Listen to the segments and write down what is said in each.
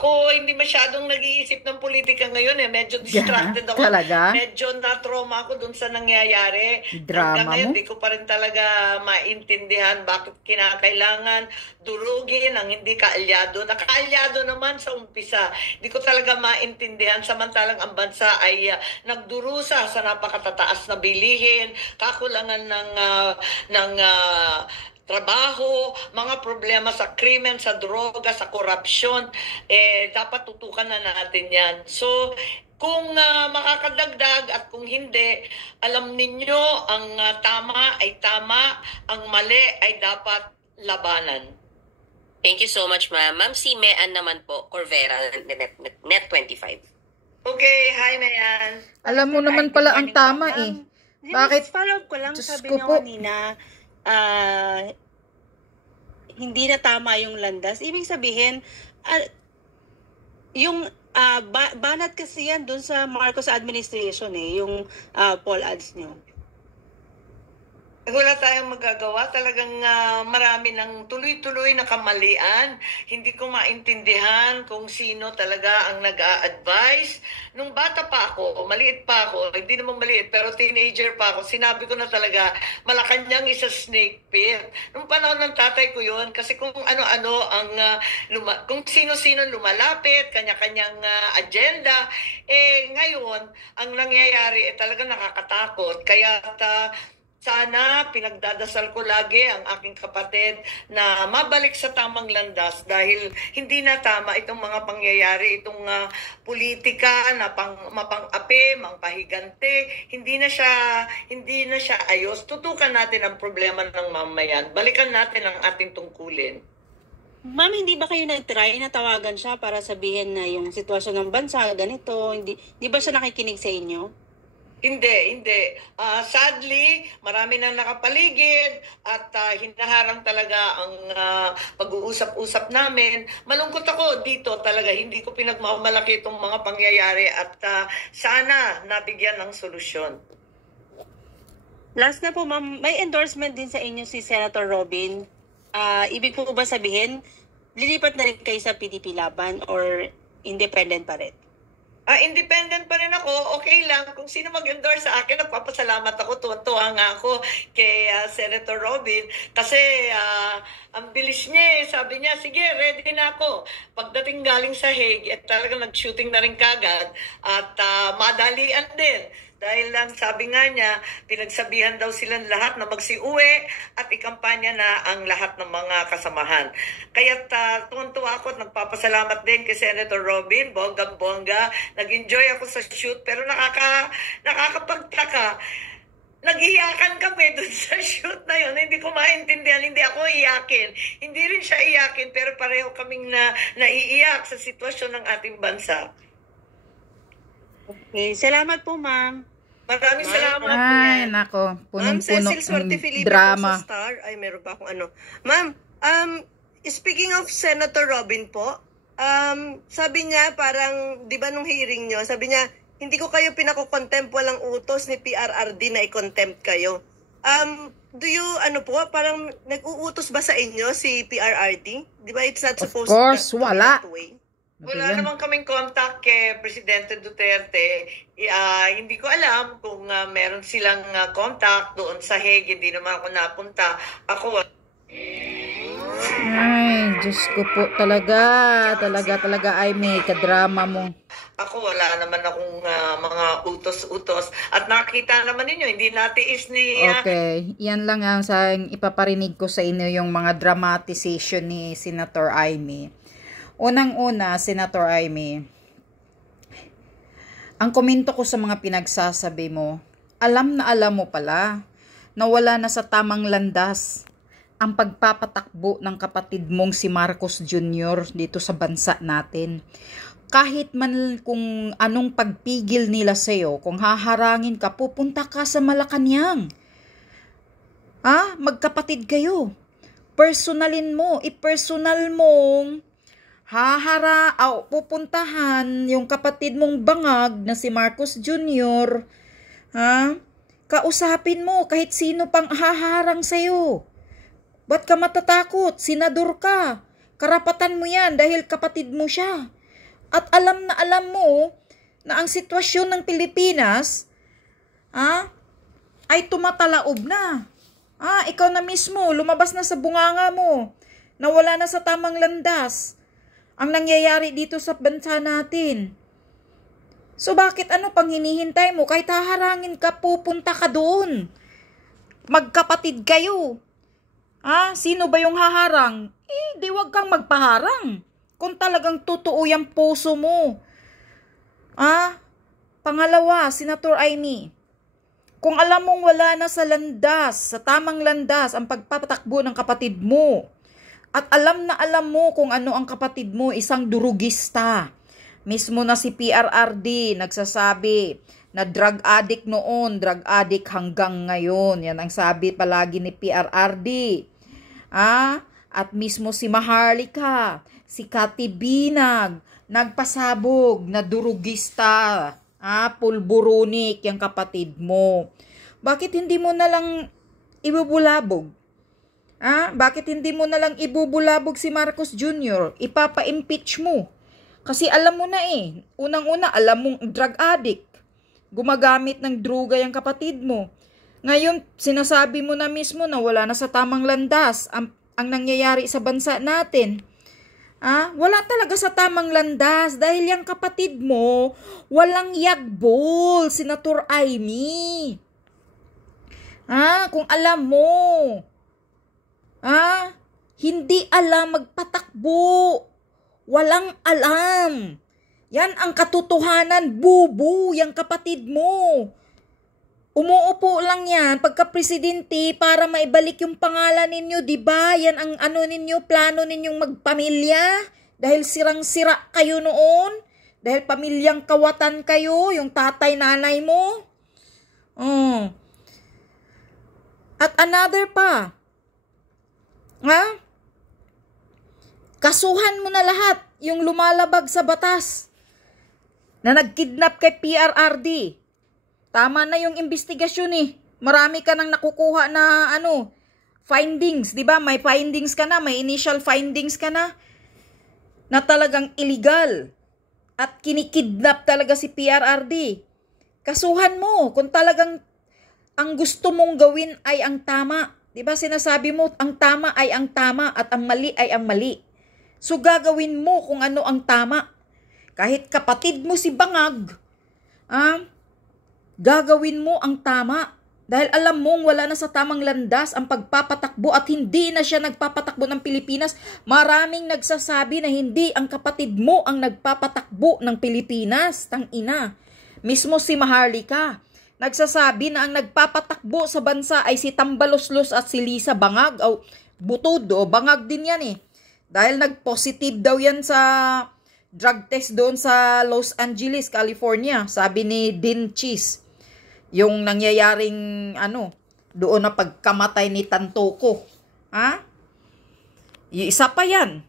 Ako hindi masyadong nag-iisip ng politika ngayon eh. Medyo Yeah, distracted ako. talaga? Medyo na-trauma ako dun sa nangyayari. Hanggang Drama mo? ngayon, di ko pa rin talaga maintindihan bakit kinakailangan durugin ang hindi kaalyado. Nakaalyado naman sa umpisa. Di ko talaga maintindihan. Samantalang ang bansa ay nagdurusa sa napakatataas na bilihin, kakulangan ng trabaho, mga problema sa krimen, sa droga, sa korupsyon, dapat tutukan na natin yan. So, kung makakadagdag at kung hindi, alam ninyo ang tama ay tama, ang mali ay dapat labanan. Thank you so much, ma'am. Ma'am, si Mean naman po, Corvera, Net25. Okay, hi Mayan. Alam mo naman pala ang tama eh. Bakit? Follow up ko lang, Diyos sabi ko niyo po. kanina, hindi na tama yung landas. Ibig sabihin, yung banat kasi yan dun sa Marcos administration yung poll ads nyo. Wala tayong magagawa. Talagang marami ng tuloy-tuloy na kamalian. Hindi ko maintindihan kung sino talaga ang nag-a-advise. Nung bata pa ako, maliit pa ako, hindi naman maliit, pero teenager pa ako, sinabi ko na talaga, Malacanang is a snake pit. Nung panahon ng tatay ko yun, kasi kung ano-ano ang, kung sino-sino lumalapit, kanya-kanyang agenda, ngayon, ang nangyayari talaga nakakatakot. Kaya sana pinagdadasal ko lagi ang aking kapatid na mabalik sa tamang landas dahil hindi na tama itong mga pangyayari, itong politika na mapang-api, mangpahigante, hindi na siya ayos. Tutukan natin ang problema ng mamayan. Balikan natin ang ating tungkulin. Ma'am, hindi ba kayo nag-try na tawagan siya para sabihin na yung sitwasyon ng bansa, ganito, hindi ba siya nakikinig sa inyo? Hindi. Sadly, marami nang nakapaligid at hinaharang talaga ang pag-uusap-usap namin. Malungkot ako dito talaga. Hindi ko pinagmamalaki itong mga pangyayari at sana nabigyan ng solusyon. Last na po, ma'am, may endorsement din sa inyo si Senator Robin. Ibig po ba sabihin, lilipat na rin kayo sa PDP Laban or independent pa rin? Independent pa rin ako, okay lang. Kung sino mag-endorse sa akin, nagpapasalamat ako. Tuwan-tuwa nga ako kay Senator Robin. Kasi ang bilis niya sabi niya, sige, ready na ako. Pagdating galing sa Hague, talagang nag-shooting na rin kagad. At madalian din. Dahil lang sabi nga niya, pinagsabihan daw silang lahat na magsiuwi at ikampanya na ang lahat ng mga kasamahan. Kaya tuwan-tuwa ako at nagpapasalamat din kay Senator Robin, bonggang-bongga. Nag-enjoy ako sa shoot pero nakakapagtaka. Nag-iyakan kami dun sa shoot na yun. Hindi ko maintindihan. Hindi ako iyakin. Hindi rin siya iyakin pero pareho kaming naiiyak sa sitwasyon ng ating bansa. Okay, salamat po, ma'am. Maraming salamat. Ay, nako. Ma'am Punong-puno Cecil Suerte ng Felipe po drama. sa Star. Ay, meron pa akong ano. Ma'am, speaking of Senator Robin po, sabi niya parang, di ba nung hearing niyo, sabi niya, hindi ko kayo pinako-contempt, walang utos ni PRRD na i-contempt kayo. Do you, parang nag-uutos ba sa inyo si PRRD? Di ba it's not supposed Of course, to be wala. that way? Wala naman kaming contact kay Presidente Duterte. Hindi ko alam kung meron silang contact doon sa Hague. Hindi naman ako napunta. Ay, Diyos ko po talaga ay may kadrama mo. Ako wala naman akong mga utos-utos. At nakita naman ninyo, hindi natiis ni... Okay, yan lang ang ipaparinig ko sa inyo yung mga dramatization ni Senator Amy. Unang-una, Senator Amy, ang komento ko sa mga pinagsasabi mo, alam mo pala na wala na sa tamang landas ang pagpapatakbo ng kapatid mong si Marcos Jr. dito sa bansa natin. Kahit man kung anong pagpigil nila sa'yo, kung haharangin ka, pupunta ka sa Malacanang. Magkapatid kayo. Personalin mo, ipersonal mong pupuntahan yung kapatid mong bangag na si Marcos Jr. Kausapin mo kahit sino pang haharang sa'yo. Ba't ka matatakot? Senador ka. Karapatan mo yan dahil kapatid mo siya. At alam na alam mo na ang sitwasyon ng Pilipinas ay tumatalaob na. Ikaw na mismo, lumabas na sa bunganga mo, nawala na sa tamang landas ang nangyayari dito sa bansa natin. So bakit ano pang hinihintay mo? Kahit haharangin ka, pupunta ka doon. Magkapatid kayo. Sino ba yung haharang? Di wag kang magpaharang. Kung talagang totoo yung puso mo. Pangalawa, Senator Amy, kung alam mong wala na sa landas, sa tamang landas, ang pagpapatakbo ng kapatid mo, at alam na alam mo kung ano ang kapatid mo, isang durugista. Mismo na si PRRD nagsasabi na drug addict noon, drug addict hanggang ngayon. Yan ang sabi palagi ni PRRD. At mismo si Maharlika, si Cathy Binag, nagpasabog na durugista, pulburunik yung kapatid mo. Bakit hindi mo na lang ibubulabog? Bakit hindi mo na lang ibubulabog si Marcos Jr.? Ipapa-impeach mo. Kasi alam mo na unang-una alam mong drug addict. Gumagamit ng droga yung kapatid mo. Ngayon, sinasabi mo na mismo na wala na sa tamang landas ang nangyayari sa bansa natin. Wala talaga sa tamang landas dahil yung kapatid mo walang yagbol, Senator Amy. Kung alam mo, hindi alam magpatakbo, walang alam. Yan ang katotohanan, bubu, yung kapatid mo. Umuupo lang yan pagka-presidente para maibalik yung pangalan ninyo, di ba? Yan ang plano ninyong magpamilya. Dahil sirang-sira kayo noon. Dahil pamilyang kawatan kayo, yung tatay, nanay mo. At another pa. Kasuhan mo na lahat yung lumalabag sa batas na nagkidnap kay PRRD. Tama na yung investigasyon Marami ka nang nakukuha na findings, 'di ba? May findings ka na, may initial findings ka na talagang illegal at kinikidnap talaga si PRRD. Kasuhan mo kung talagang ang gusto mong gawin ay ang tama. 'Di ba? Sinasabi mo ang tama ay ang tama at ang mali ay ang mali. So gagawin mo kung ano ang tama. Kahit kapatid mo si Bangag, gagawin mo ang tama dahil alam mong wala na sa tamang landas ang pagpapatakbo at hindi na siya nagpapatakbo ng Pilipinas. Maraming nagsasabi na hindi ang kapatid mo ang nagpapatakbo ng Pilipinas. Tangina. Mismo si Maharlika nagsasabi na ang nagpapatakbo sa bansa ay si Tambaloslos at si Lisa Bangag o Butod o Bangag din yan Dahil nag-positive daw yan sa drug test doon sa Los Angeles, California. Sabi ni Dean Cheese. Yung nangyayaring doon na pagkamatay ni Tantoko. Isa pa yan.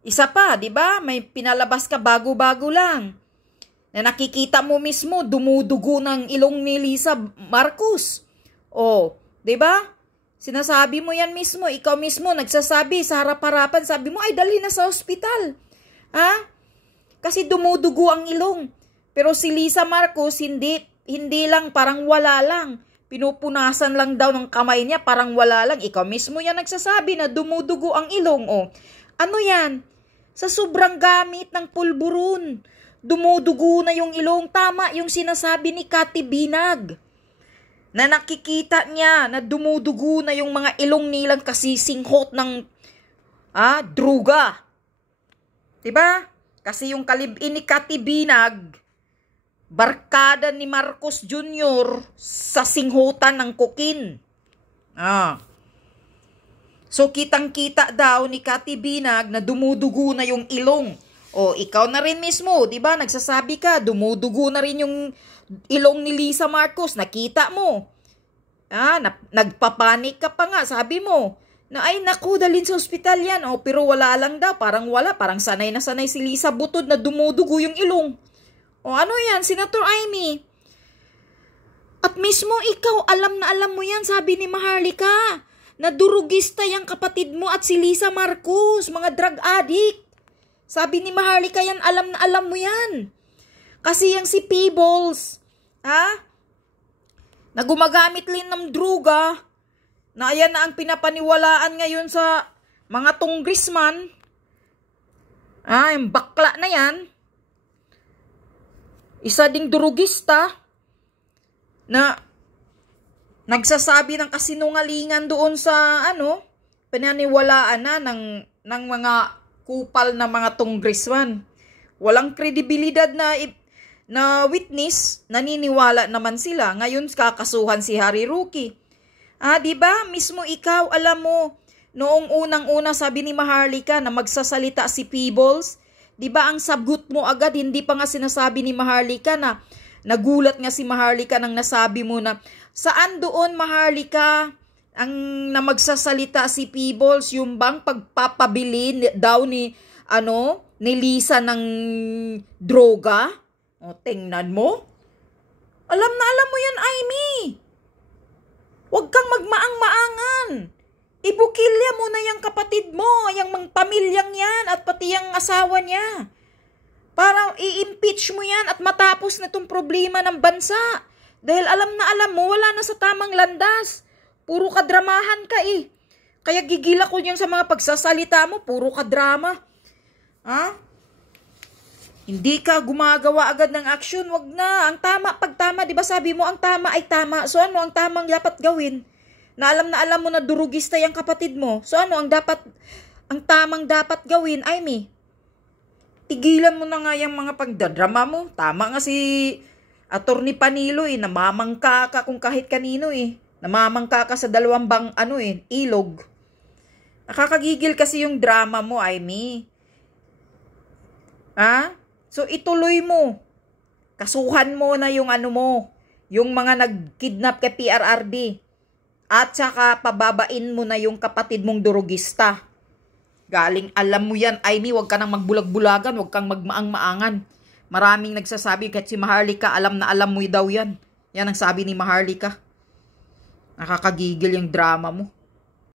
Isa pa, di ba? May pinalabas ka bago-bago lang. Na nakikita mo mismo, dumudugo ng ilong ni Lisa Marcos. Di ba? Sinasabi mo yan mismo. Ikaw mismo nagsasabi sa harap-harapan. Sabi mo, ay dalhin na sa ospital. Kasi dumudugo ang ilong. Pero si Lisa Marcos, hindi lang, parang wala lang. Pinupunasan lang daw ng kamay niya, parang wala lang. Ikaw mismo yan nagsasabi na dumudugo ang ilong. Ano yan? Sa sobrang gamit ng pulburon. Dumudugo na yung ilong. Tama yung sinasabi ni Cathy Binag. Na nakikita niya na dumudugo na yung mga ilong nilang kasi singhot ng druga. Diba? Kasi yung kalibin ni Cathy Binag, barkada ni Marcos Jr. sa singhutan ng kokin. So kitang-kita daw ni Cathy Binag na dumudugo na yung ilong. Ikaw na rin mismo, di ba? Nagsasabi ka, dumudugo na rin yung ilong ni Lisa Marcos. Nakita mo. Nagpapanik ka pa nga, sabi mo. Na ay naku, dalhin sa ospital yan. Pero wala lang daw, parang wala. Parang sanay na sanay si Lisa Butod na dumudugo yung ilong. Ano yan, Senator Amy? At mismo ikaw, alam na alam mo yan, sabi ni Maharlika. Na durugista yung kapatid mo at si Lisa Marcos, mga drug addict. Sabi ni Maharlika yan, alam na alam mo yan. Kasi yung si Peebles, na gumagamit din ng druga, na ayan na ang pinapaniwalaan ngayon sa mga congressman, yung bakla na yan, isa ding drugista, na nagsasabi ng kasinungalingan doon sa, pinaniwalaan na ng mga kupal na mga congressman. Walang kredibilidad na witness, naniniwala naman sila. Ngayon kakasuhan si Harry Roque. Di ba? Mismo ikaw, alam mo, noong unang-una sabi ni Maharlika na magsasalita si Peebles, di ba ang sagot mo agad, hindi pa nga sinasabi ni Maharlika na nagulat nga si Maharlika nang nasabi mo na, saan doon Maharlika ang na magsasalita si Peebles, yung bang pagpapabili daw ni Lisa ng droga? O, tingnan mo. Alam na alam mo yan, Amy. Huwag kang magmaang-maangan. Ibukilya mo na yung kapatid mo, yung mga pamilyang yan, at pati yung asawa niya. Para i-impeach mo yan at matapos na itong problema ng bansa. Dahil alam na alam mo, wala na sa tamang landas. Puro kadramahan ka eh. Kaya gigila ko yung sa mga pagsasalita mo, puro kadrama. Hindi ka gumagawa agad ng action, wag na. Ang tama, pag tama, di ba sabi mo, ang tama ay tama. So ano ang tamang dapat gawin? Na alam mo na durugista yung kapatid mo. So ano ang tamang dapat gawin, Amy? Tigilan mo na nga yung mga pagdadrama mo. Tama nga si Attorney Panilo namamangka ka kung kahit kanino Namamangka ka sa dalawang ilog. Nakakagigil kasi yung drama mo, Amy. So ituloy mo. Kasuhan mo na yung yung mga nagkidnap kay PRRD. At saka pababain mo na yung kapatid mong durugista. Galing alam mo yan, Amy, huwag ka nang magbulag-bulagan, huwag kang magmaang-maangan. Maraming nagsasabi kahit si Maharlika, alam na alam mo daw yan. Yan ang sabi ni Maharlika. Nakakagigil yung drama mo.